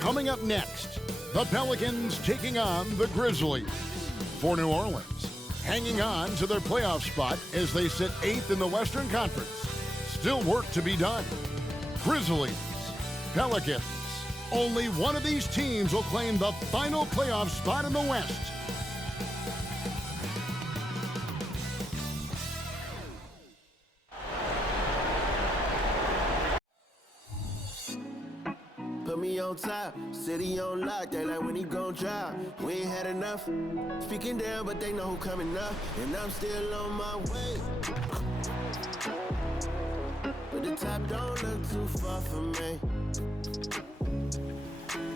Coming up next, the Pelicans taking on the Grizzlies. For New Orleans, hanging on to their playoff spot as they sit 8th in the Western Conference. Still work to be done. Grizzlies, Pelicans. Only one of these teams will claim the final playoff spot in the West. Put me on top, city on lock, they like when he gon' drop. We ain't had enough, speaking down, but they know who coming up, and I'm still on my way. But the top don't look too far from me.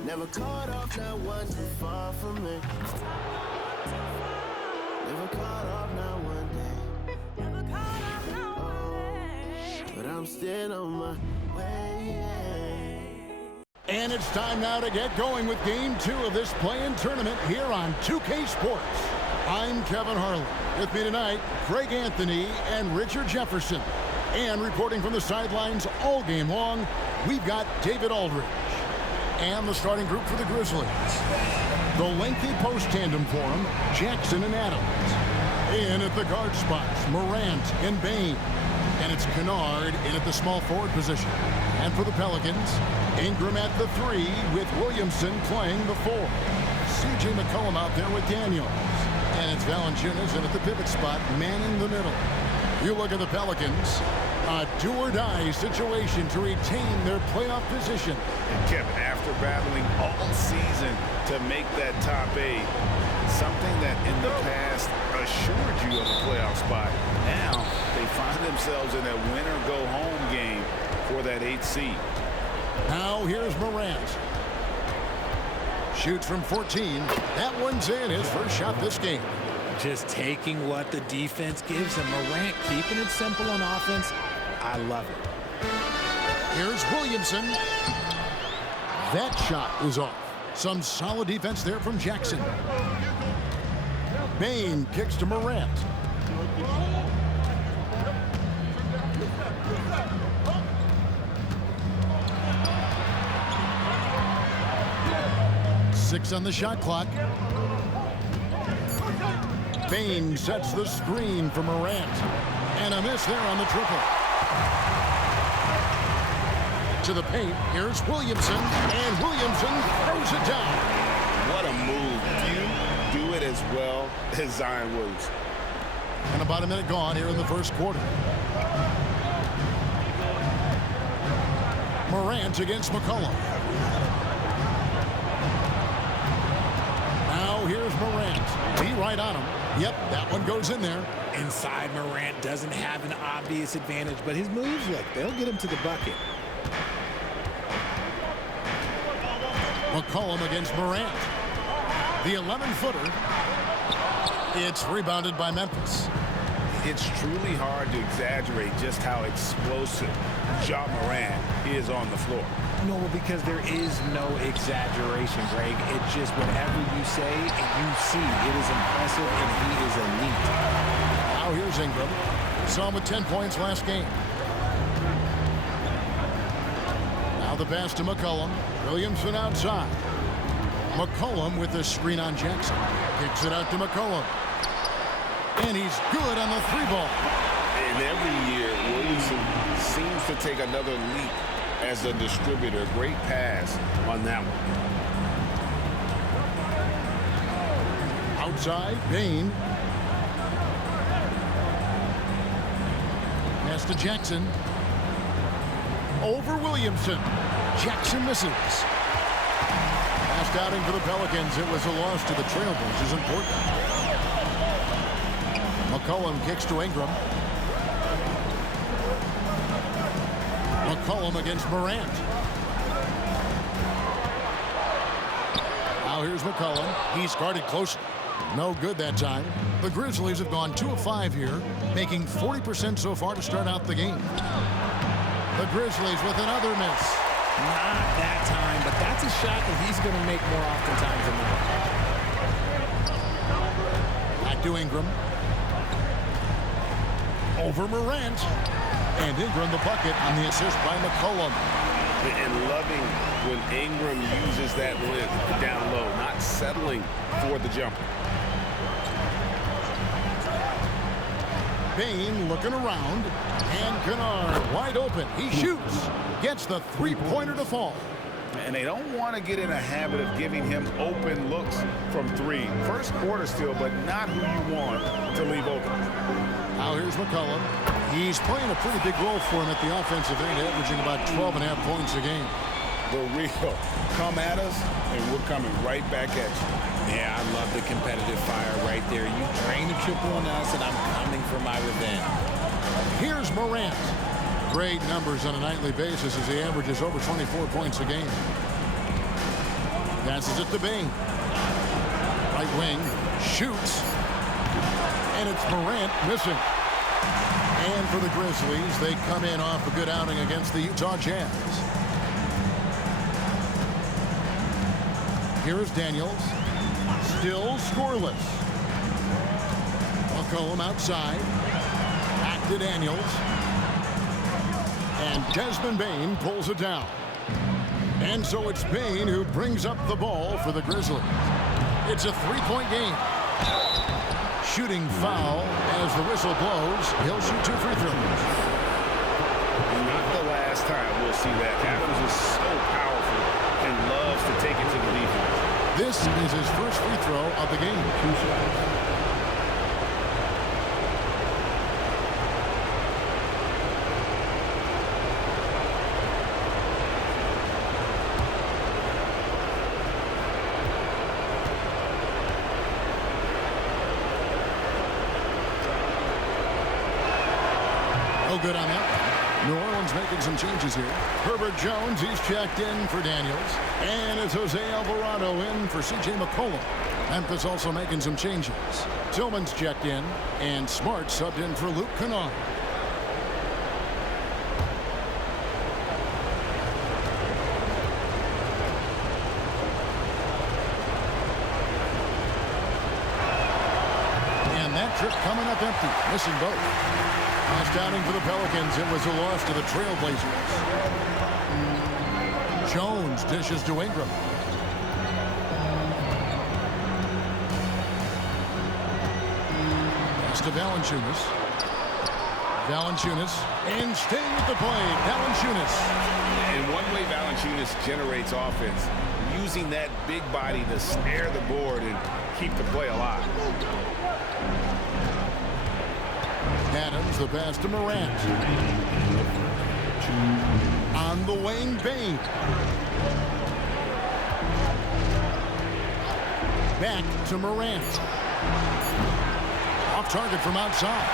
Never caught off, not one too far from me. Never caught off, not one day. Oh, but I'm still on my way. And it's time now to get going with Game 2 of this play-in tournament here on 2K Sports. I'm Kevin Harlan. With me tonight, Craig Anthony and Richard Jefferson. And reporting from the sidelines all game long, we've got David Aldridge. And the starting group for the Grizzlies. The lengthy post tandem for them, Jackson and Adams. In at the guard spots, Morant and Bane. And it's Kennard in at the small forward position. And for the Pelicans, Ingram at the 3 with Williamson playing the 4. C.J. McCollum out there with Daniels. And it's Valanciunas in at the pivot spot, manning the middle. You look at the Pelicans, a do-or-die situation to retain their playoff position. And Kevin, after battling all season to make that top 8, something that in the past assured you of a playoff spot, now they find themselves in that winner-go-home game for that 8th seed. Now here's Morant. Shoots from 14. That one's in, his first shot this game. Just taking what the defense gives him. Morant keeping it simple on offense. I love it. Here's Williamson. That shot is off. Some solid defense there from Jackson. Bane kicks to Morant. Six on the shot clock. Bane sets the screen for Morant. And a miss there on the triple. To the paint, here's Williamson. And Williamson throws it down. What a move. Few do it as well as Zion Williamson. And about a minute gone here in the first quarter. Morant against McCollum. Now here's Morant. Be right on him. Yep, that one goes in there. Inside, Morant doesn't have an obvious advantage, but his moves, look, they'll get him to the bucket. McCollum against Morant. The 11-footer. It's rebounded by Memphis. It's truly hard to exaggerate just how explosive Ja Morant is on the floor. No, because there is no exaggeration, Greg. It's just whatever you say and you see. It is impressive, and he is elite. Now here's Ingram. Saw him with 10 points last game. Now the pass to McCollum. Williamson outside. McCollum with the screen on Jackson. Kicks it out to McCollum. And he's good on the 3-ball. And every year, Williamson seems to take another leap as a distributor. Great pass on that one. Outside, Bane. Pass to Jackson. Over Williamson. Jackson misses. Last outing for the Pelicans. It was a loss to the Trailblazers. Important. McCollum kicks to Ingram. McCollum against Morant. Now here's McCollum. He's guarded closely. No good that time. The Grizzlies have gone 2 of 5 here, making 40% so far to start out the game. The Grizzlies with another miss. Not that time, but that's a shot that he's going to make more oftentimes than not. Back to Ingram. Over Morant. And Ingram the bucket on the assist by McCollum. And loving when Ingram uses that length down low, not settling for the jumper. Bane looking around. And Kennard wide open. He shoots. Gets the three-pointer to fall. And they don't want to get in a habit of giving him open looks from three. First quarter still, but not who you want to leave open. Now here's McCollum. He's playing a pretty big role for him at the offensive end, averaging about 12.5 points a game. The real come at us, and we're coming right back at you. Yeah, I love the competitive fire right there. You drain the triple on us, and I'm coming for my revenge. Here's Morant. Great numbers on a nightly basis as he averages over 24 points a game. Passes it to Bane. Right wing. Shoots. And it's Morant missing. And for the Grizzlies, they come in off a good outing against the Utah Jazz. Here is Daniels. Still scoreless. McCollum outside. Back to Daniels. And Desmond Bane pulls it down. And so it's Bane who brings up the ball for the Grizzlies. It's a three-point game. Shooting foul as the whistle blows. He'll shoot 2 free throws. Not the last time we'll see that. Adams is so powerful and loves to take it to the defense. This is his first free throw of the game. No good on that one. New Orleans making some changes here. Herbert Jones, he's checked in for Daniels. And it's Jose Alvarado in for C.J. McCollum. Memphis also making some changes. Tillman's checked in, and Smart subbed in for Luke Kennard. And that trip coming up empty, missing both. Last outing for the Pelicans, it was a loss to the Trailblazers. Jones dishes to Ingram. Pass to Valanciunas. Valanciunas, and staying with the play, Valanciunas. And one way Valanciunas generates offense, using that big body to snare the board and keep the play alive. Adams, the pass to Morant. On the wing, Bane. Back to Morant. Off target from outside.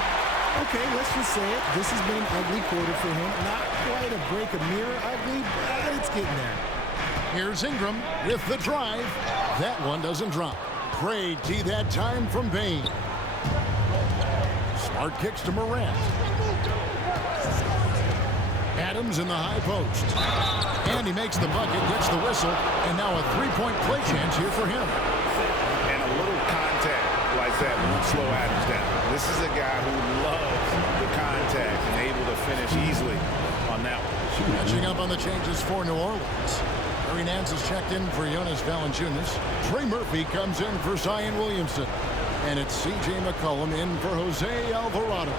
Okay, let's just say it. This has been an ugly quarter for him. Not quite a break a mirror ugly, but it's getting there. Here's Ingram with the drive. That one doesn't drop. Great D that time from Bane. Smart kicks to Morant. Adams in the high post. And he makes the bucket, gets the whistle, and now a three-point play chance here for him. And a little contact like that won't slow Adams down. This is a guy who loves the contact and able to finish easily on that one. Catching up on the changes for New Orleans. Larry Nance is checked in for Jonas Valanciunas. Trey Murphy comes in for Zion Williamson. And it's C.J. McCollum in for Jose Alvarado.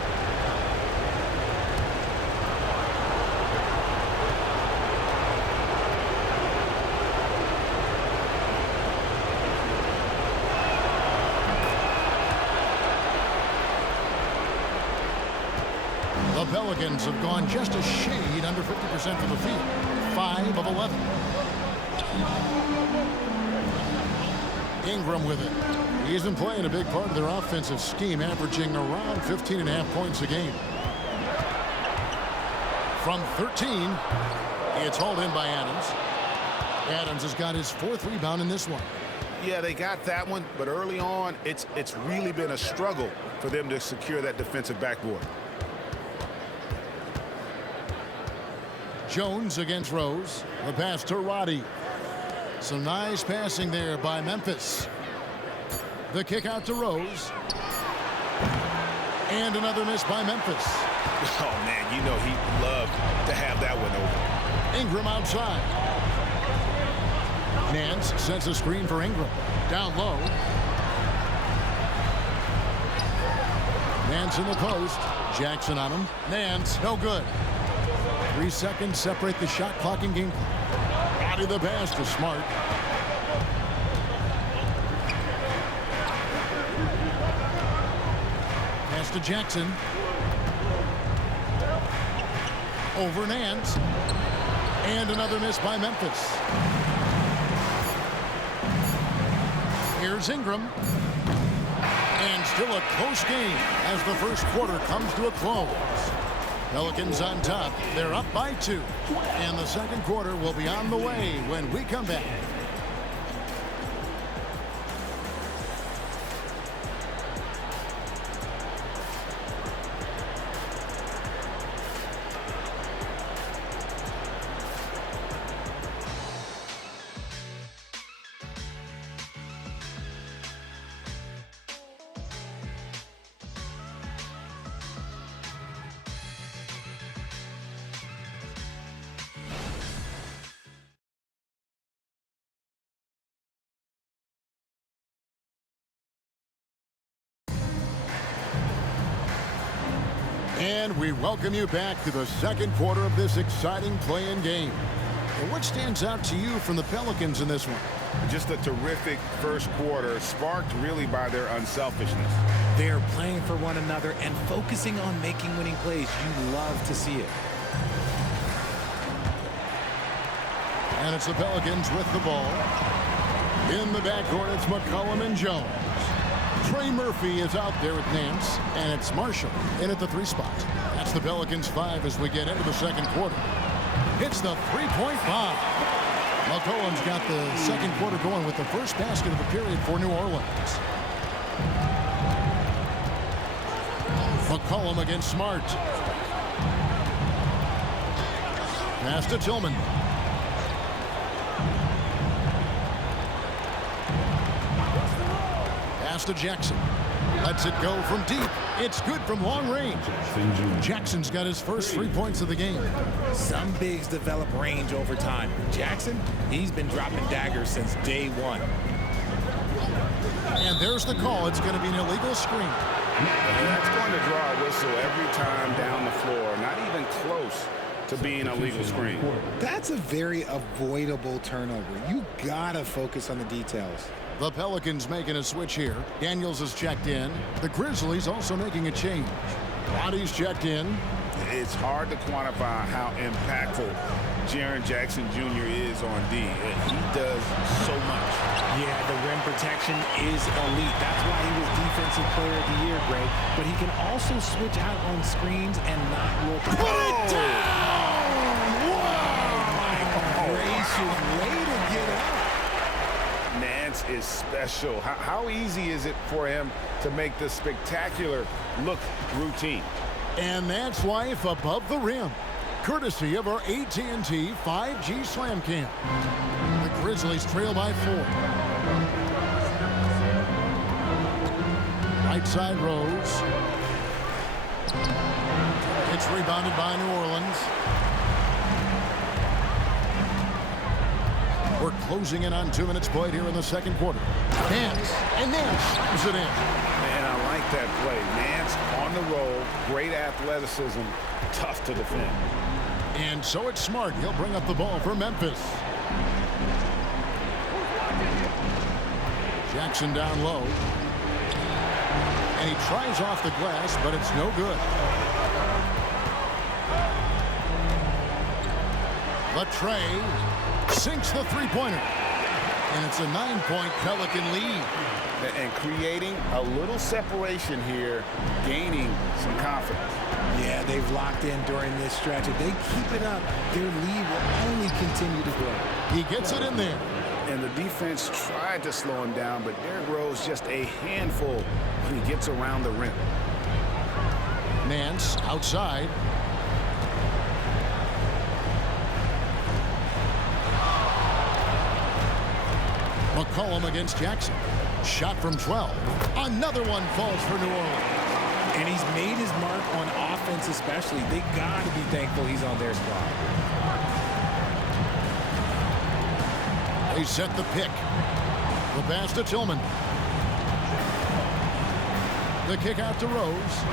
The Pelicans have gone just a shade under 50% from the field. 5 of 11. Ingram with it. He's been playing a big part of their offensive scheme, averaging around 15.5 points a game. From 13, it's hauled in by Adams. Adams has got his 4th rebound in this one. Yeah, they got that one, but early on, it's really been a struggle for them to secure that defensive backboard. Jones against Rose. The pass to Roddy. Some nice passing there by Memphis. The kick out to Rose. And another miss by Memphis. Oh, man, you know he'd love to have that one over. Ingram outside. Nance sends a screen for Ingram. Down low. Nance in the post. Jackson on him. Nance, no good. 3 seconds separate the shot clock and game clock. Body the pass to Smart. Pass to Jackson. Over Nance. And another miss by Memphis. Here's Ingram. And still a close game as the first quarter comes to a close. Pelicans on top. They're up by 2. And the second quarter will be on the way when we come back. And we welcome you back to the second quarter of this exciting play-in game. And what stands out to you from the Pelicans in this one? Just a terrific first quarter, sparked really by their unselfishness. They're playing for one another and focusing on making winning plays. You love to see it. And it's the Pelicans with the ball. In the backcourt, it's McCollum and Jones. Trey Murphy is out there with Nance, and it's Marshall in at the 3 spot. That's the Pelicans 5 as we get into the second quarter. Hits the three-point bomb. McCollum's got the second quarter going with the first basket of the period for New Orleans. McCollum against Smart. Pass to Tillman. To Jackson. Lets it go from deep. It's good from long range. Jackson's got his first 3 points of the game. Some bigs develop range over time. Jackson, he's been dropping daggers since day 1. And there's the call. It's going to be an illegal screen. And that's going to draw a whistle every time down the floor. Not even close to being a legal screen. That's a very avoidable turnover. You gotta focus on the details. The Pelicans making a switch here. Daniels is checked in. The Grizzlies also making a change. Roddy's checked in. It's hard to quantify how impactful Jaren Jackson Jr. is on D. He does so much. Yeah, the rim protection is elite. That's why he was Defensive Player of the Year, Greg. But he can also switch out on screens and not look. Put it down! Oh, my gracious. Way to get up. Nance is special. How easy is it for him to make the spectacular look routine? And that's life above the rim, courtesy of our AT&T 5G Slam Cam. The Grizzlies trail by 4. Right side Rose. It's rebounded by New Orleans. We're closing in on 2 minutes played here in the second quarter. Nance, and Nance slams it in. Man, I like that play. Nance on the roll, great athleticism, tough to defend. And so it's Smart. He'll bring up the ball for Memphis. Jackson down low. And he tries off the glass, but it's no good. Latrey sinks the three-pointer. And it's a 9-point Pelican lead. And creating a little separation here, gaining some confidence. Yeah, they've locked in during this stretch. If they keep it up, their lead will only continue to grow. He gets it in there. And the defense tried to slow him down, but Derrick Rose just a handful when he gets around the rim. Nance outside. McCollum against Jackson. Shot from 12. Another one falls for New Orleans. And he's made his mark on offense especially. They got to be thankful he's on their squad. They set the pick. The pass to Tillman. The kick out to Rose.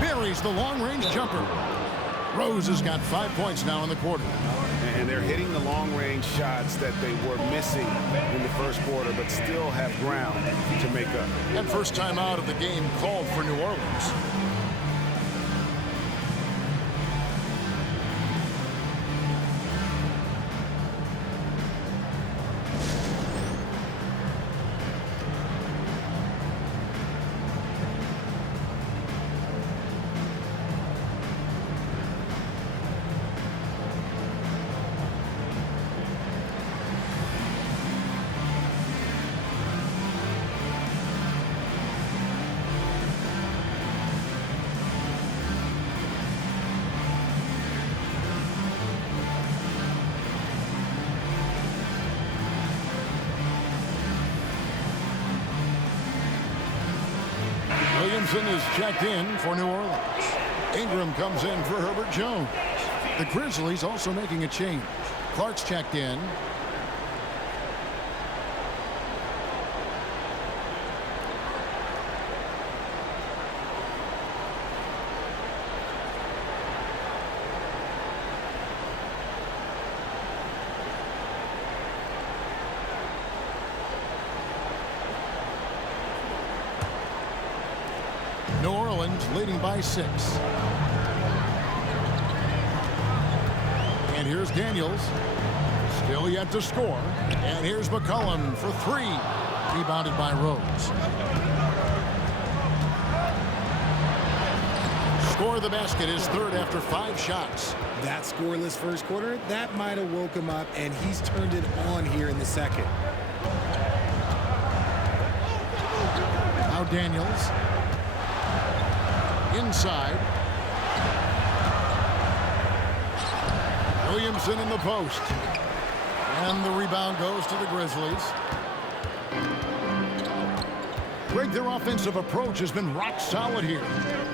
Buries the long-range jumper. Rose has got 5 points now in the quarter. And they're hitting the long-range shots that they were missing in the first quarter, but still have ground to make up. And first time out of the game called for New Orleans. Williamson is checked in for New Orleans. Ingram comes in for Herbert Jones. The Grizzlies also making a change. Clark's checked in. New Orleans leading by 6. And here's Daniels. Still yet to score. And here's McCollum for 3. Rebounded by Rose. Score the basket is third after 5 shots. That scoreless first quarter, that might have woke him up, and he's turned it on here in the second. Now Daniels. Inside. Williamson in the post. And the rebound goes to the Grizzlies. Greg, their offensive approach has been rock solid here.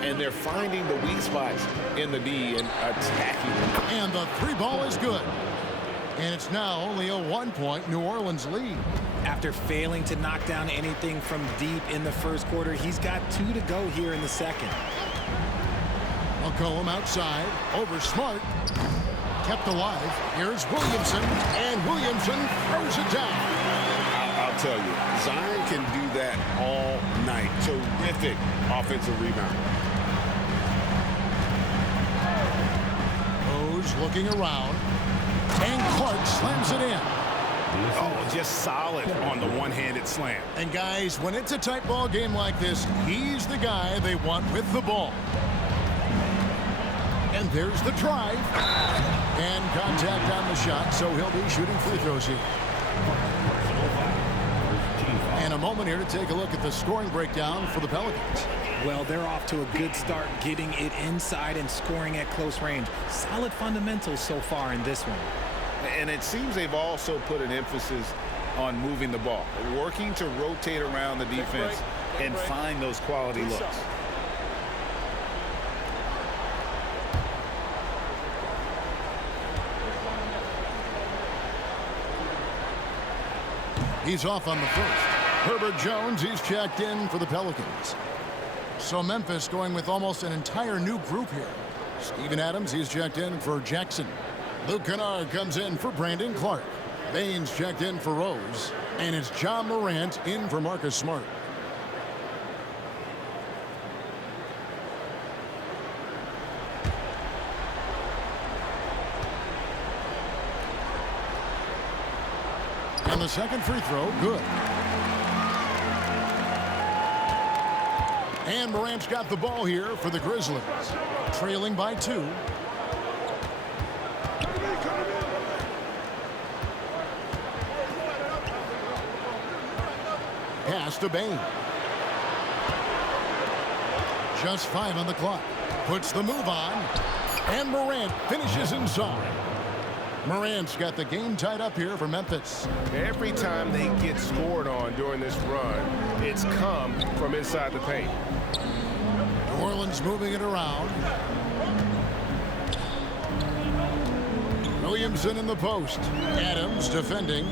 And they're finding the weak spots in the D and attacking them. And the 3 ball is good. And it's now only a 1-point New Orleans lead. After failing to knock down anything from deep in the first quarter, he's got 2 to go here in the second. McCollum outside, over Smart, kept alive. Here's Williamson, and Williamson throws it down. I'll tell you, Zion can do that all night. Terrific offensive rebound. Rose looking around, and Clark slams it in. Oh, just solid on the one-handed slam. And guys, when it's a tight ball game like this, he's the guy they want with the ball. And there's the drive. And contact on the shot, so he'll be shooting free throws here. And a moment here to take a look at the scoring breakdown for the Pelicans. Well, they're off to a good start getting it inside and scoring at close range. Solid fundamentals so far in this one. And it seems they've also put an emphasis on moving the ball, working to rotate around the defense and find those quality looks. He's off on the first. Herbert Jones, he's checked in for the Pelicans. So Memphis going with almost an entire new group here. Steven Adams, he's checked in for Jackson. Luke Kennard comes in for Brandon Clark. Baines checked in for Rose. And it's John Morant in for Marcus Smart. And the second free throw, good. And Morant's got the ball here for the Grizzlies. Trailing by 2. Pass to Bain. Just 5 on the clock. Puts the move on. And Morant finishes inside. Morant's got the game tied up here for Memphis. Every time they get scored on during this run, it's come from inside the paint. Orleans moving it around. Williamson in the post. Adams defending.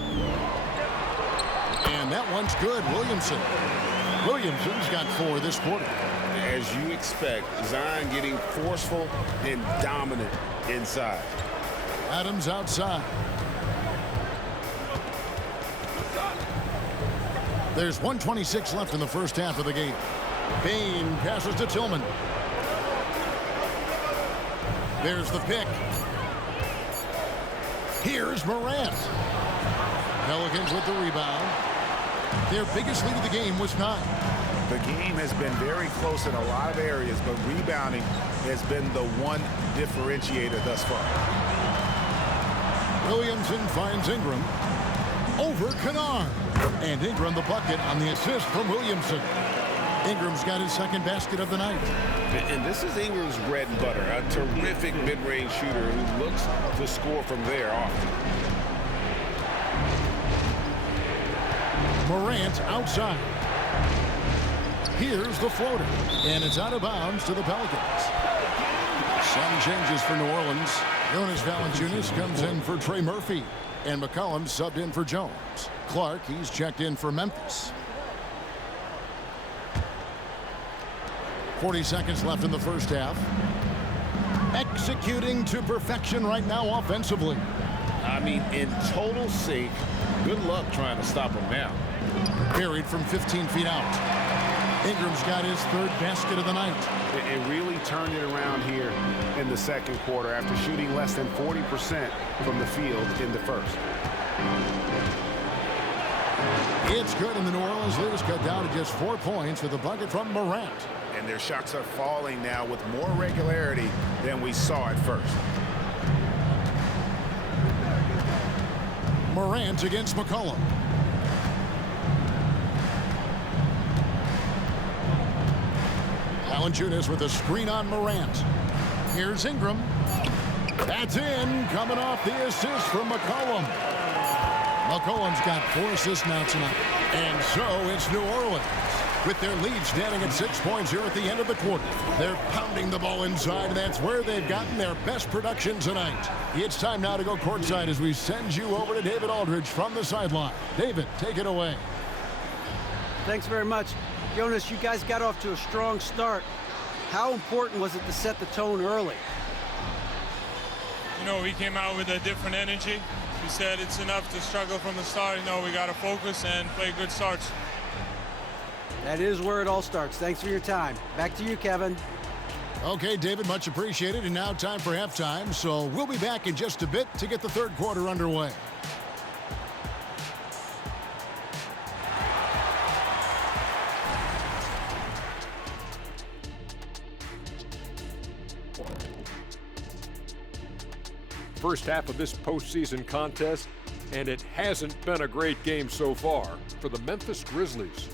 And that one's good. Williamson's got 4 this quarter. As you expect, Zion getting forceful and dominant inside. Adams outside. There's 1:26 left in the first half of the game. Bain passes to Tillman. There's the pick. Here's Morant. Pelicans with the rebound. Their biggest lead of the game was 9. The game has been very close in a lot of areas, but rebounding has been the one differentiator thus far. Williamson finds Ingram. Over Kennard. And Ingram the bucket on the assist from Williamson. Ingram's got his second basket of the night. And this is Ingram's bread and butter, a terrific mid-range shooter who looks to score from there often. Morant outside. Here's the floater. And it's out of bounds to the Pelicans. Some changes for New Orleans. Jonas Valanciunas comes in for Trey Murphy. And McCollum subbed in for Jones. Clark, he's checked in for Memphis. 40 seconds left in the first half. Executing to perfection right now offensively. I mean, in total sync. Good luck trying to stop him now. Buried from 15 feet out. Ingram's got his 3rd basket of the night. It really turned it around here in the second quarter after shooting less than 40% from the field in the first. It's good, and the New Orleans lead is cut down to just 4 points with a bucket from Morant. And their shots are falling now with more regularity than we saw at first. Morant against McCollum. Valanciunas with a screen on Morant. Here's Ingram. That's in, coming off the assist from McCollum. McCollum's got 4 assists now tonight. And so it's New Orleans with their lead standing at 6 points here at the end of the quarter. They're pounding the ball inside, and that's where they've gotten their best production tonight. It's time now to go courtside as we send you over to David Aldridge from the sideline. David, take it away. Thanks very much. Jonas, you guys got off to a strong start. How important was it to set the tone early? You know, we came out with a different energy. We said it's enough to struggle from the start. You know, we got to focus and play good starts. That is where it all starts. Thanks for your time. Back to you, Kevin. Okay, David, much appreciated. And now time for halftime. So we'll be back in just a bit to get the third quarter underway. First half of this postseason contest, and it hasn't been a great game so far for the Memphis Grizzlies.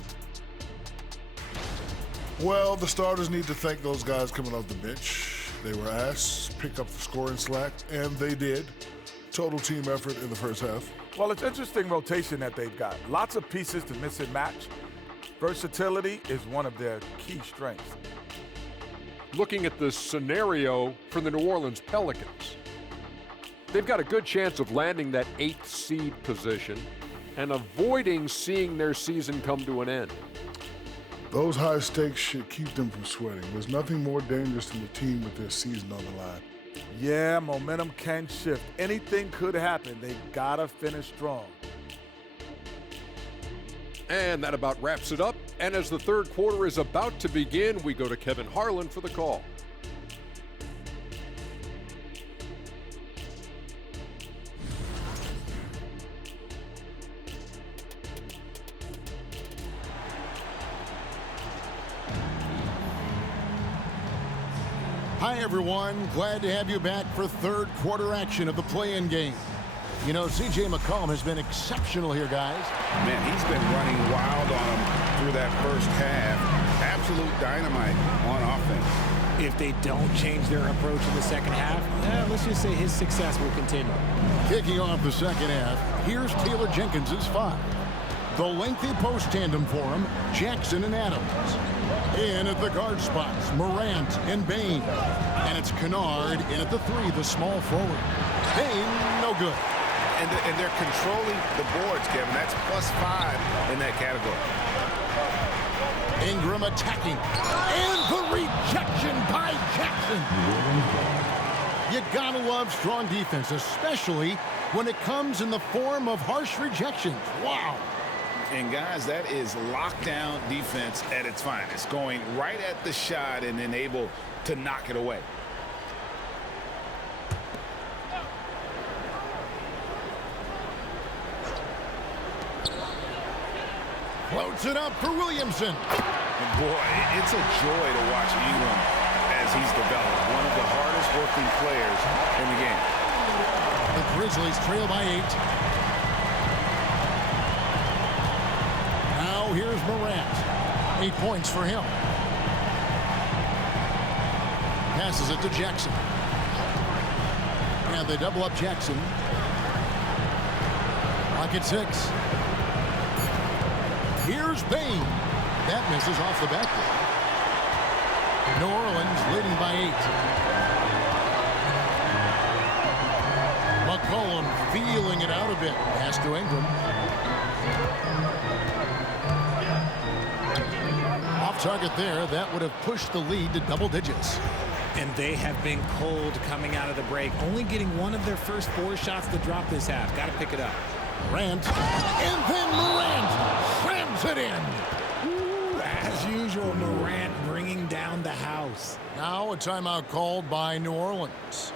Well, the starters need to thank those guys coming off the bench. They were asked to pick up the scoring slack, and they did. Total team effort in the first half. Well, it's interesting rotation that they've got. Lots of pieces to mix and match. Versatility is one of their key strengths. Looking at the scenario for the New Orleans Pelicans, they've got a good chance of landing that 8th seed position and avoiding seeing their season come to an end. Those high stakes should keep them from sweating. There's nothing more dangerous than the team with their season on the line. Yeah, momentum can shift. Anything could happen. They gotta finish strong. And that about wraps it up. And as the third quarter is about to begin, we go to Kevin Harlan for the call. Hi, everyone. Glad to have you back for third quarter action of the play-in game. You know, C.J. McCollum has been exceptional here, guys. Man, he's been running wild on them through that first half. Absolute dynamite on offense. If they don't change their approach in the second half, let's just say his success will continue. Kicking off the second half, here's Taylor Jenkins' 5. The lengthy post tandem for him, Jackson and Adams. In at the guard spots, Morant and Bane. And it's Kennard in at the 3, the small forward. Bane, no good. And they're controlling the boards, Kevin. That's +5 in that category. Ingram attacking. And the rejection by Jackson. You gotta love strong defense, especially when it comes in the form of harsh rejections. Wow. And guys, that is lockdown defense at its finest. Going right at the shot and then able to knock it away. Floats it up for Williamson. And boy, it's a joy to watch Ingram as he's developed. One of the hardest working players in the game. The Grizzlies trail by 8. Now here's Morant. 8 points for him. Passes it to Jackson. And they double up Jackson. Clock at 6. Here's Bane. That misses off the backboard. New Orleans leading by 8. McCollum feeling it out a bit. Pass to Ingram. Off target there. That would have pushed the lead to double digits. And they have been cold coming out of the break. Only getting one of their first 4 shots to drop this half. Got to pick it up. Morant. And then Morant slams it in. Ooh, as usual, Morant bringing down the house. Now a timeout called by New Orleans.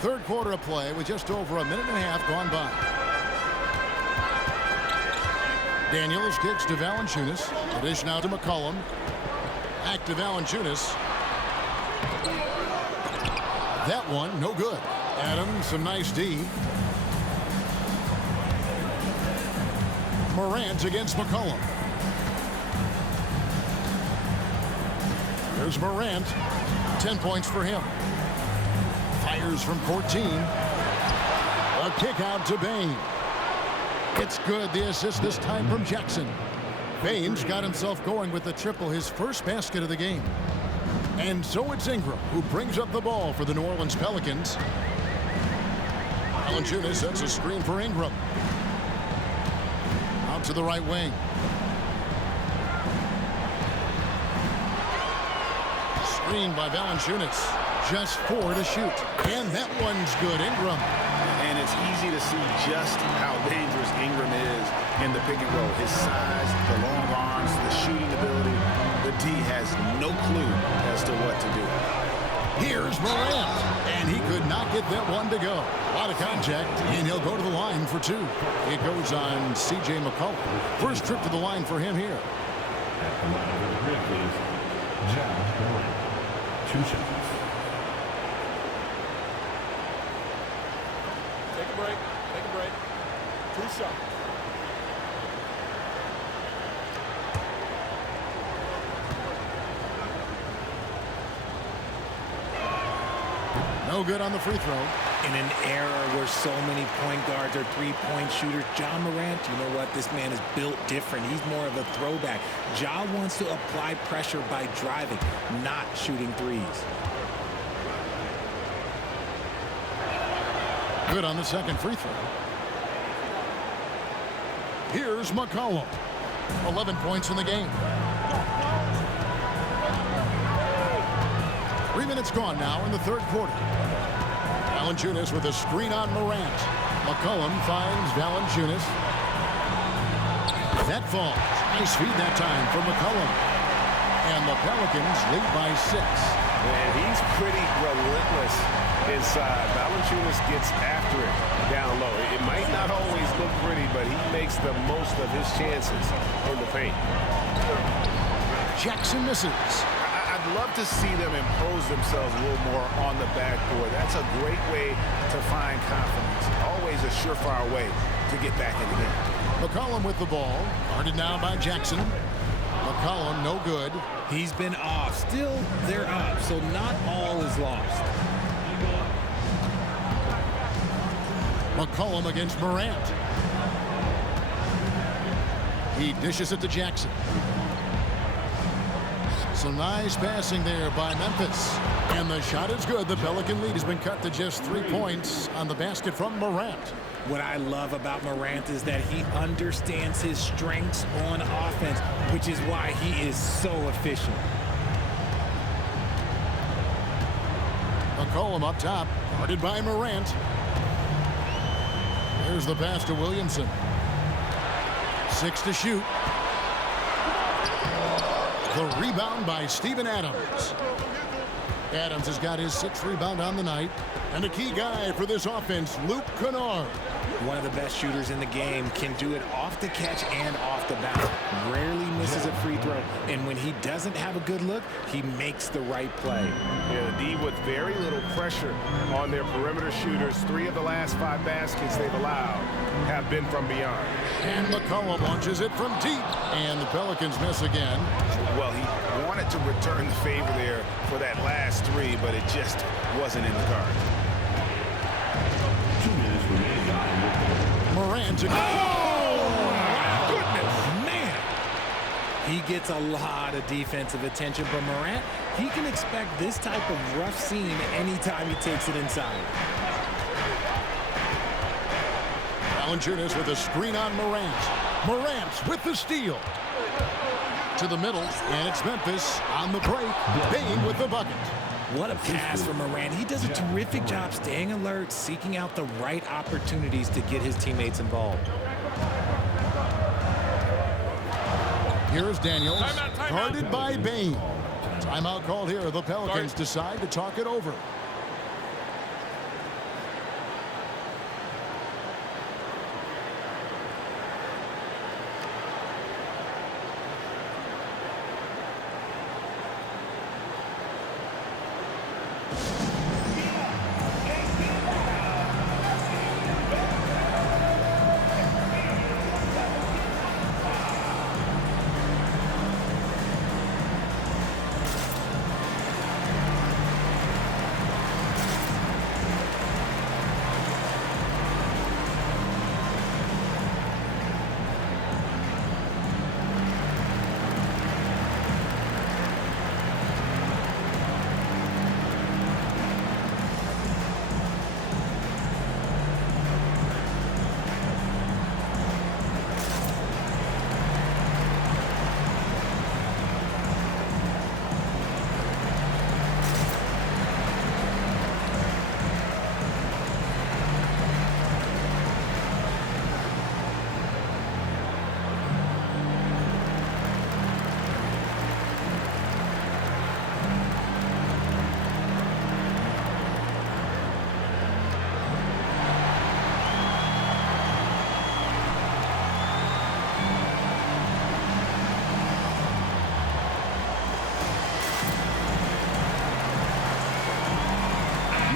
Third quarter of play with just over a minute and a half gone by. Daniels kicks to Valanciunas. The dish now to McCollum. Back to Valanciunas. That one, no good. Adams, some nice D. Morant against McCollum. There's Morant. 10 points for him. Fires from 14. A kick out to Bane. It's good. The assist this time from Jackson. Bane's got himself going with the triple, his first basket of the game. And so it's Ingram who brings up the ball for the New Orleans Pelicans. Valanciunas sets a screen for Ingram. Out to the right wing. Screen by Valanciunas. Just 4 to shoot. And that one's good. Ingram. And it's easy to see just how dangerous Ingram is in the pick and roll. His size, the long arms, the shooting ability. The D has no clue as to what to do. Here's Morant. And he could not get that one to go. A lot of contact, and he'll go to the line for 2. It goes on C.J. McCollum. First trip to the line for him here. Ja Morant. 2 shots. Take a break. Take a break. 2 shots. No good on the free throw. In an era where so many point guards are three-point shooters, Ja Morant, you know what? This man is built different. He's more of a throwback. Ja wants to apply pressure by driving, not shooting threes. Good on the second free throw. Here's McCollum. 11 points in the game. 3 minutes gone now in the third quarter. Valanciunas with a screen on Morant. McCollum finds Valanciunas. That falls. Nice feed that time for McCollum. And the Pelicans lead by 6. And he's pretty relentless inside. Valanciunas gets after it down low. It might not always look pretty, but he makes the most of his chances in the paint. Jackson misses. I'd love to see them impose themselves a little more on the backboard. That's a great way to find confidence. Always a surefire way to get back in the game. McCollum with the ball. Guarded now by Jackson. McCollum no good. He's been off. Still, they're up, so not all is lost. McCollum against Morant. He dishes it to Jackson. Some nice passing there by Memphis. And the shot is good. The Pelican lead has been cut to just 3 points on the basket from Morant. What I love about Morant is that he understands his strengths on offense, which is why he is so efficient. McCollum up top, guarded by Morant. There's the pass to Williamson. 6 to shoot. The rebound by Steven Adams. Adams has got his 6th rebound on the night. And a key guy for this offense, Luke Kennard. One of the best shooters in the game, can do it off the catch and off the bounce. Rarely misses a free throw. And when he doesn't have a good look, he makes the right play. Yeah, the D with very little pressure on their perimeter shooters. 3 of the last 5 baskets they've allowed have been from beyond. And McCollum launches it from deep. And the Pelicans miss again. Well, he wanted to return the favor there for that last 3, but it just wasn't in the cards. 2 minutes remaining. Morant again. Oh, my goodness, man. He gets a lot of defensive attention, but Morant, he can expect this type of rough scene anytime he takes it inside. Valanciunas with a screen on Morant. Morant with the steal. To the middle, and it's Memphis on the break. Bane with the bucket. What a pass from Morant. He does a terrific job staying alert, seeking out the right opportunities to get his teammates involved. Here's Daniels, guarded by Bane. Timeout called here. The Pelicans decide to talk it over.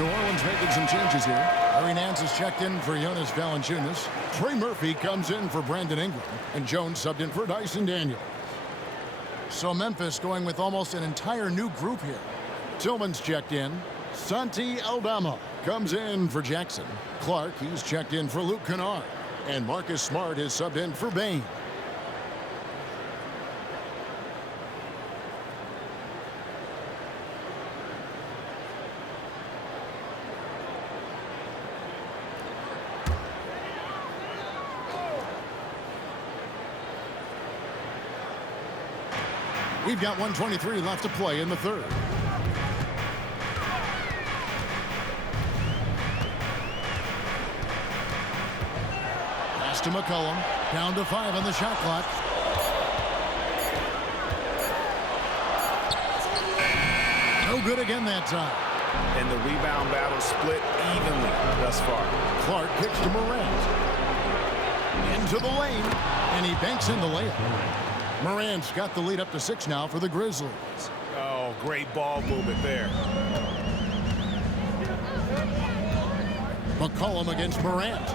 New Orleans making some changes here. Larry Nance is checked in for Jonas Valanciunas. Trey Murphy comes in for Brandon Ingram. And Jones subbed in for Dyson Daniels. So Memphis going with almost an entire new group here. Tillman's checked in. Santi Aldama comes in for Jackson. Clark, he's checked in for Luke Kennard. And Marcus Smart is subbed in for Bane. We've got 1:23 left to play in the third. Pass to McCollum. Down to 5 on the shot clock. No good again that time. And the rebound battle split evenly thus far. Clark kicks to Morant. Into the lane. And he banks in the layup. Morant's got the lead up to 6 now for the Grizzlies. Oh, great ball movement there. McCollum against Morant.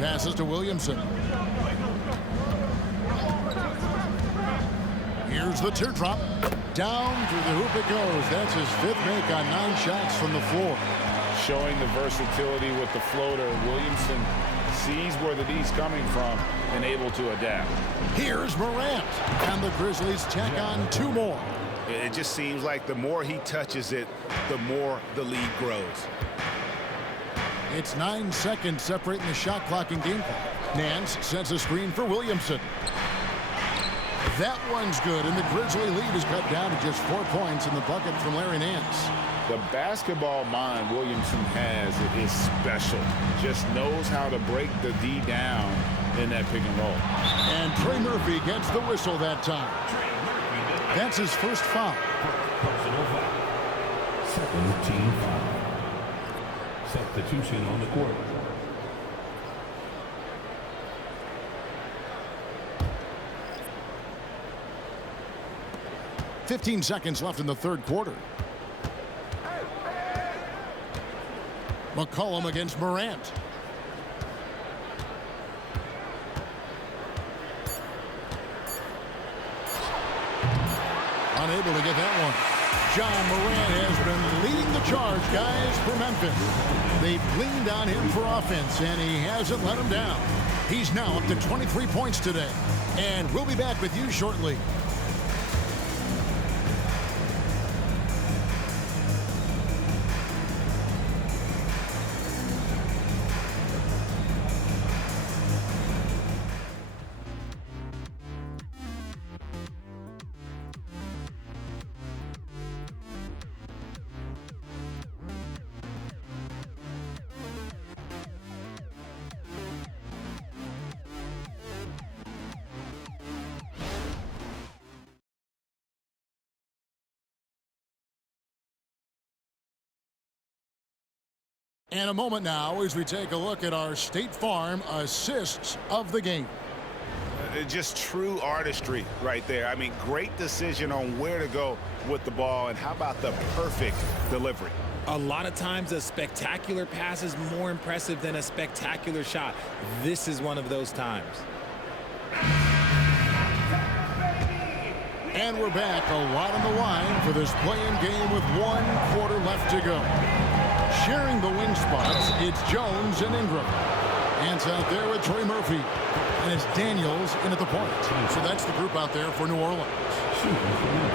Passes to Williamson. Here's the teardrop. Down through the hoop it goes. That's his 5th make on 9 shots from the floor. Showing the versatility with the floater. Williamson sees where the D's coming from and able to adapt. Here's Morant. And the Grizzlies tack on 2 more. It just seems like the more he touches it, the more the lead grows. It's 9 seconds separating the shot clock and game clock. Nance sets a screen for Williamson. That one's good, and the Grizzly lead is cut down to just 4 points in the bucket from Larry Nance. The basketball mind Williamson has is special. Just knows how to break the D down in that pick and roll. And Trey Murphy gets the whistle that time. That's his first foul. Personal foul. Second team foul. Substitution on the court. "15 seconds left in the third quarter. McCollum against Morant. Unable to get that one. John Morant has been leading the charge, guys, for Memphis. They've leaned on him for offense, and he hasn't let them down. He's now up to 23 points today. And we'll be back with you shortly. And a moment now as we take a look at our State Farm assists of the game. Just true artistry right there. I mean, great decision on where to go with the ball, and how about the perfect delivery? A lot of times a spectacular pass is more impressive than a spectacular shot. This is one of those times. And we're back, a lot on the line for this play-in game with 1 quarter left to go. Sharing the wing spots, it's Jones and Ingram. Hands out there with Trey Murphy. And it's Daniels in at the point. So that's the group out there for New Orleans.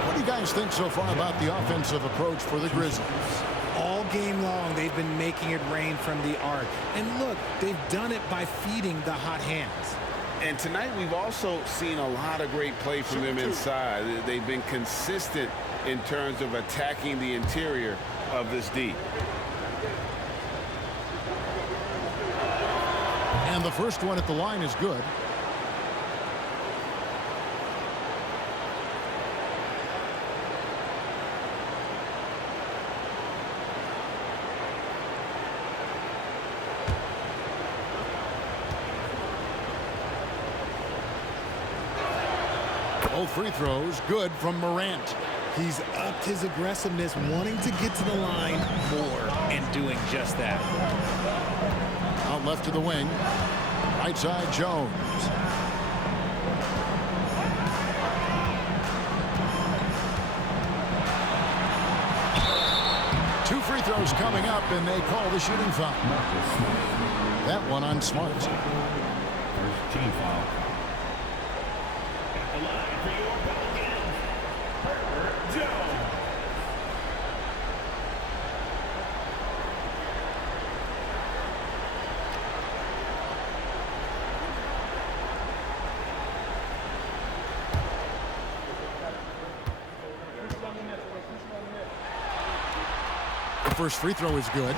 What do you guys think so far about the offensive approach for the Grizzlies? All game long, they've been making it rain from the arc. And look, they've done it by feeding the hot hands. And tonight we've also seen a lot of great play from them inside. They've been consistent in terms of attacking the interior of this D. And the first one at the line is good. Both free throws good from Morant. He's upped his aggressiveness, wanting to get to the line more and doing just that. Out left to the wing. Right side, Jones. Two free throws coming up, and they call the shooting foul. That one on Smart. First team foul. At the line for your Pelicans, Herbert Jones. The first free throw is good.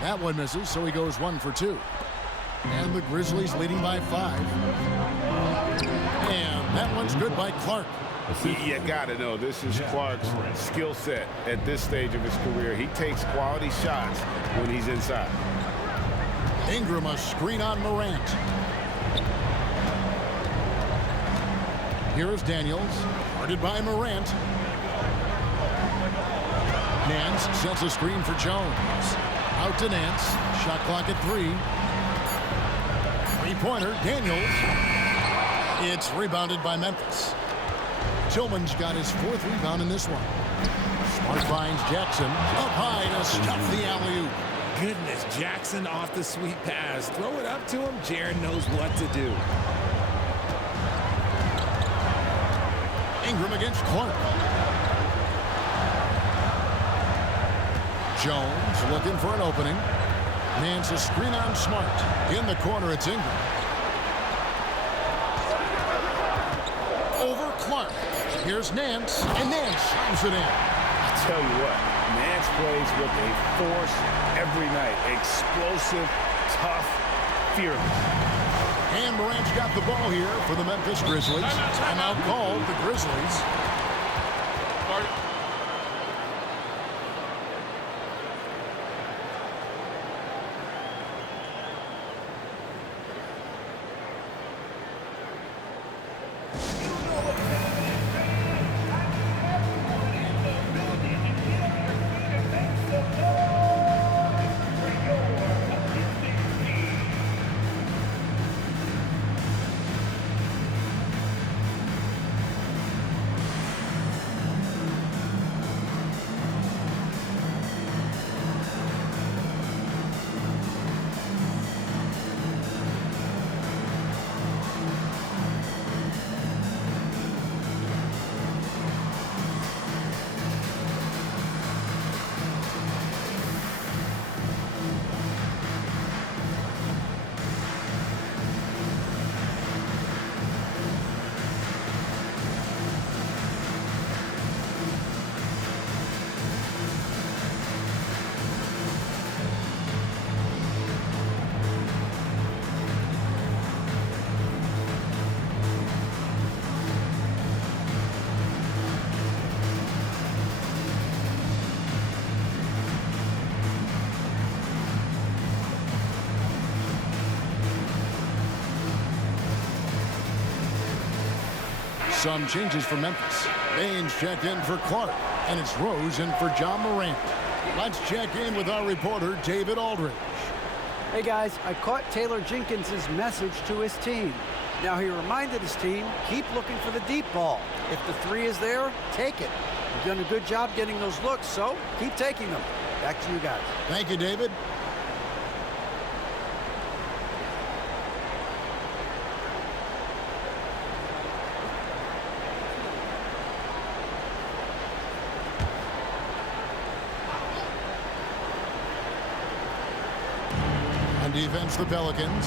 That one misses, so he goes 1 for 2. And the Grizzlies leading by 5. And that one's good by Clark. You got to know, this is Clark's skill set at this stage of his career. He takes quality shots when he's inside. Ingram, a screen on Morant. Here is Daniels, guarded by Morant. Nance sets a screen for Jones. Out to Nance, shot clock at 3. Three-pointer, Daniels. It's rebounded by Memphis. Tillman's got his 4th rebound in this one. Smart finds Jackson up high to stuff the alley-oop. Goodness, Jackson off the sweet pass. Throw it up to him. Jaren knows what to do. Ingram against Clark. Jones looking for an opening. Nance a screen on Smart. In the corner, it's Ingram. Over Clark. Here's Nance, and Nance slams it in. I tell you what, Nance plays with a force every night. Explosive, tough, fearless. And Morant's got the ball here for the Memphis Grizzlies. Timeout called the Grizzlies. Some changes for Memphis. Baines checked in for Clark, and it's Rose in for John Morant. Let's check in with our reporter, David Aldridge. Hey guys, I caught Taylor Jenkins' message to his team. Now he reminded his team, keep looking for the deep ball. If the 3 is there, take it. You've done a good job getting those looks, so keep taking them. Back to you guys. Thank you, David. On defense, the Pelicans.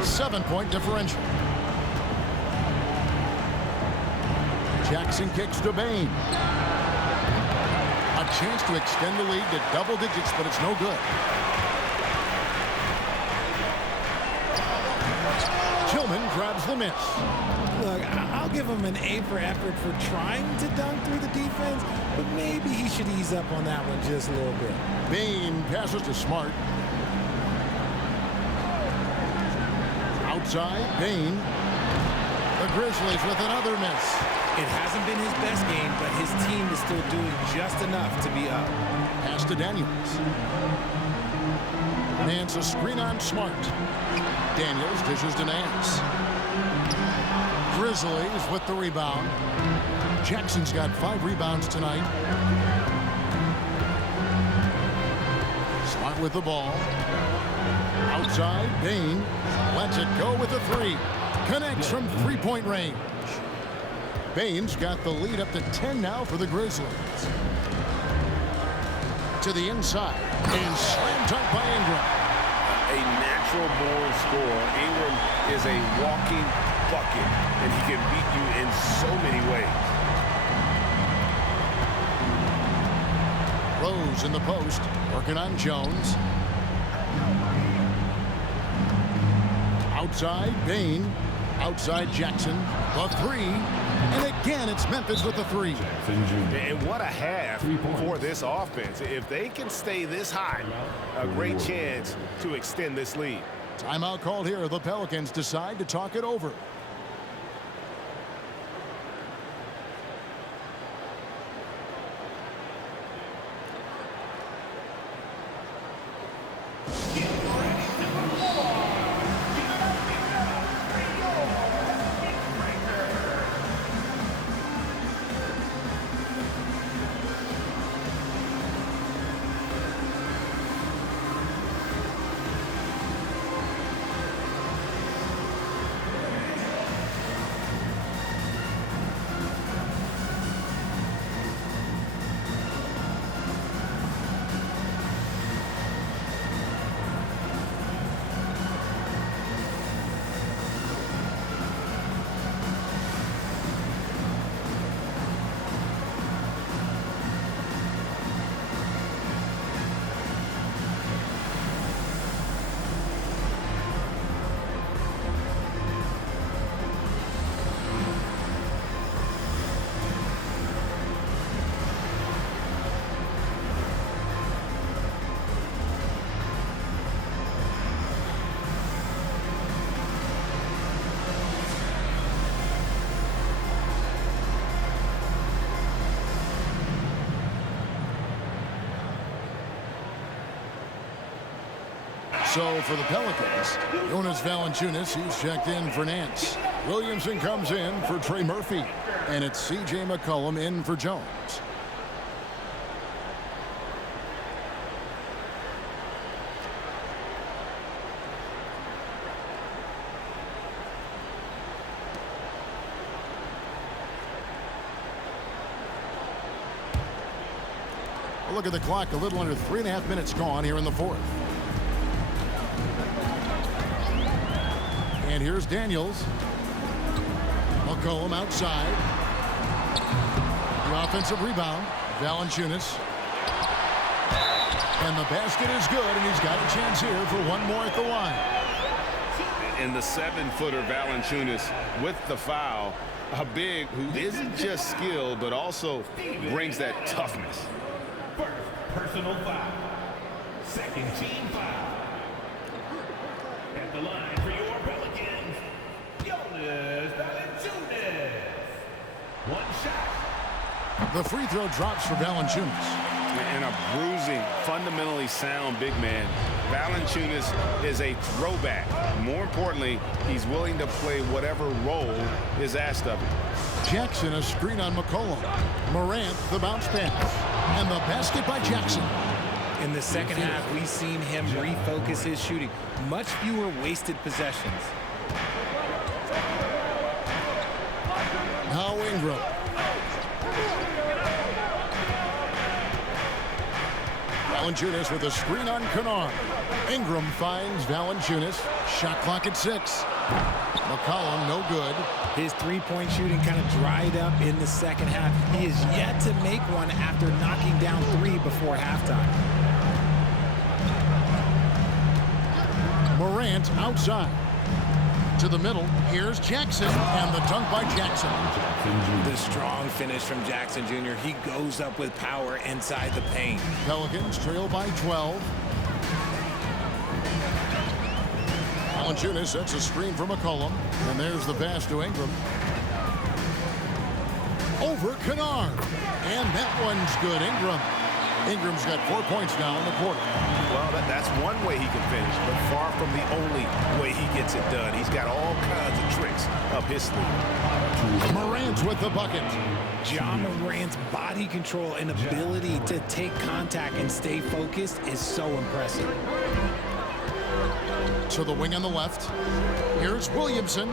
7-point differential. Jackson kicks to Bane. A chance to extend the lead to double digits, but it's no good. Tillman grabs the miss. Look, I'll give him an A for effort for trying to dunk through the defense, but maybe he should ease up on that one just a little bit. Bane passes to Smart. Outside, Bane. The Grizzlies with another miss. It hasn't been his best game, but his team is still doing just enough to be up. Pass to Daniels. Nance a screen on Smart. Daniels dishes to Nance. Grizzlies with the rebound. Jackson's got 5 rebounds tonight. Smart with the ball. Outside, Bane lets it go with a 3. Connects from 3-point range. Bane's got the lead up to 10 now for the Grizzlies. To the inside. And slam dunk by Ingram. A natural-born scorer. Ingram is a walking bucket, and he can beat you in so many ways. Rose in the post, working on Jones. Outside, Bane. Outside, Jackson. The 3. And again, it's Memphis with the 3. And what a half for this offense. If they can stay this high, a great chance to extend this lead. Timeout called here. The Pelicans decide to talk it over. So for the Pelicans, Jonas Valanciunas, he's checked in for Nance. Williamson comes in for Trey Murphy. And it's C.J. McCollum in for Jones. Look at the clock, a little under 3.5 minutes gone here in the 4th. And here's Daniels. McCollum outside. The offensive rebound. Valanciunas. And the basket is good, and he's got a chance here for one more at the line. And the 7-footer Valanciunas with the foul. A big who isn't just skilled, but also brings that toughness. First personal foul. Second team foul. At the line for your Pelicans, Jonas Valanciunas. One shot. The free throw drops for Valanciunas. And a bruising, fundamentally sound big man. Valanciunas is a throwback. More importantly, he's willing to play whatever role is asked of him. Jackson, a screen on McCollum. Morant, the bounce pass. And the basket by Jackson. In the second half, we've seen him refocus his shooting. Much fewer wasted possessions. Now Ingram. Valanciunas with a screen on Kennard. Ingram finds Valanciunas. Shot clock at 6. McCollum, no good. His three-point shooting kind of dried up in the second half. He is yet to make one after knocking down 3 before halftime. Morant outside. To the middle, here's Jackson, and the dunk by Jackson. The strong finish from Jackson Jr. He goes up with power inside the paint. Pelicans trail by 12. Valanciunas sets a screen for McCollum, and there's the pass to Ingram. Over Kennard, and that one's good. Ingram's got 4 points now in the quarter. Well, that's one way he can finish, but far from the only way he gets it done. He's got all kinds of tricks up his sleeve. Morant with the bucket. Ja Morant's body control and ability to take contact and stay focused is so impressive. To the wing on the left. Here's Williamson.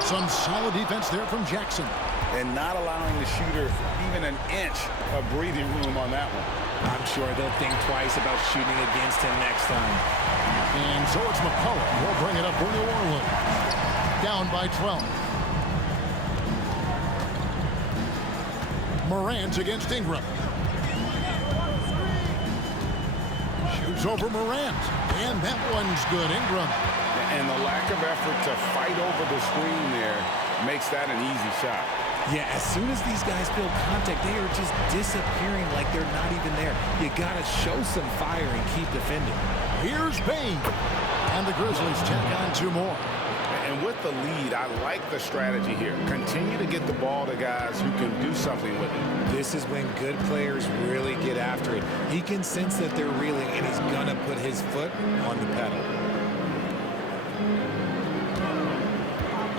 Some solid defense there from Jackson. And not allowing the shooter even an inch of breathing room on that one. I'm sure they'll think twice about shooting against him next time. And so it's McCollum. He'll bring it up for New Orleans. Down by 12. Morant against Ingram. Shoots over Morant. And that one's good. Ingram. And the lack of effort to fight over the screen there makes that an easy shot. Yeah, as soon as these guys feel contact, they are just disappearing like they're not even there. You got to show some fire and keep defending. Here's Bane. And the Grizzlies tack on 2 more. And with the lead, I like the strategy here. Continue to get the ball to guys who can do something with it. This is when good players really get after it. He can sense that they're reeling, and he's going to put his foot on the pedal.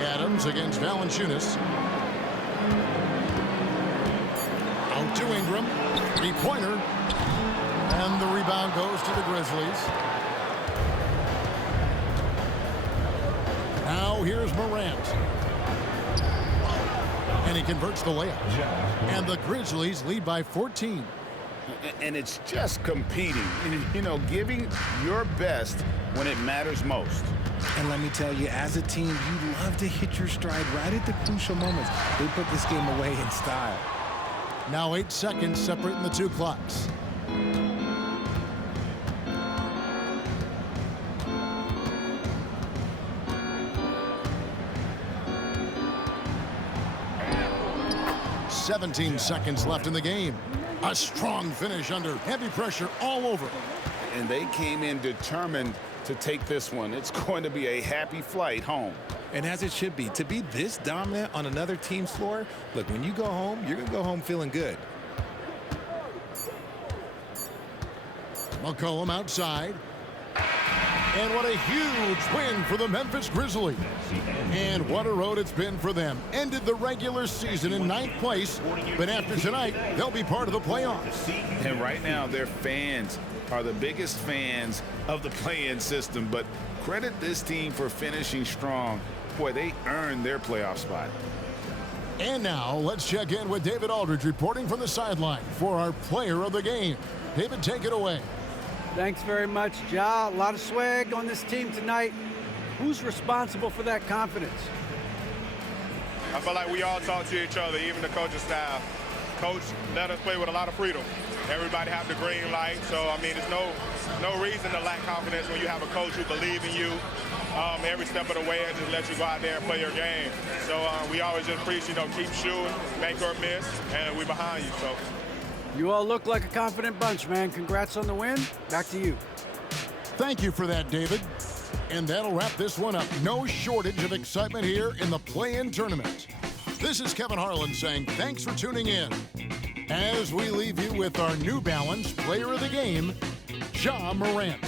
Adams against Valanciunas. Out to Ingram. 3-pointer. And the rebound goes to the Grizzlies. Now here's Morant. And he converts the layup. And the Grizzlies lead by 14. And it's just competing. You know, giving your best when it matters most. And let me tell you, as a team, you love to hit your stride right at the crucial moments. They put this game away in style. Now 8 seconds separating the 2 clocks. "17 seconds left in the game. A strong finish under heavy pressure all over. And they came in determined to take this one. It's going to be a happy flight home. And as it should be, to be this dominant on another team's floor, look, when you go home, you're going to go home feeling good. McCollum outside. And what a huge win for the Memphis Grizzlies. And what a road it's been for them. Ended the regular season in 9th place, but after tonight, they'll be part of the playoffs. And right now, their fans are the biggest fans of the play-in system, but credit this team for finishing strong. Boy, they earned their playoff spot. And now, let's check in with David Aldridge reporting from the sideline for our player of the game. David, take it away. Thanks very much, Ja. A lot of swag on this team tonight. Who's responsible for that confidence? I feel like we all talk to each other, even the coaching staff. Coach let us play with a lot of freedom. Everybody have the green light, so I mean, there's no reason to lack confidence when you have a coach who believes in you every step of the way and just let you go out there and play your game. So we always just preach, keep shooting, make or miss, and we behind you. So. You all look like a confident bunch, man. Congrats on the win. Back to you. Thank you for that, David. And that'll wrap this one up. No shortage of excitement here in the play-in tournament. This is Kevin Harlan saying thanks for tuning in. As we leave you with our New Balance Player of the Game, Ja Morant.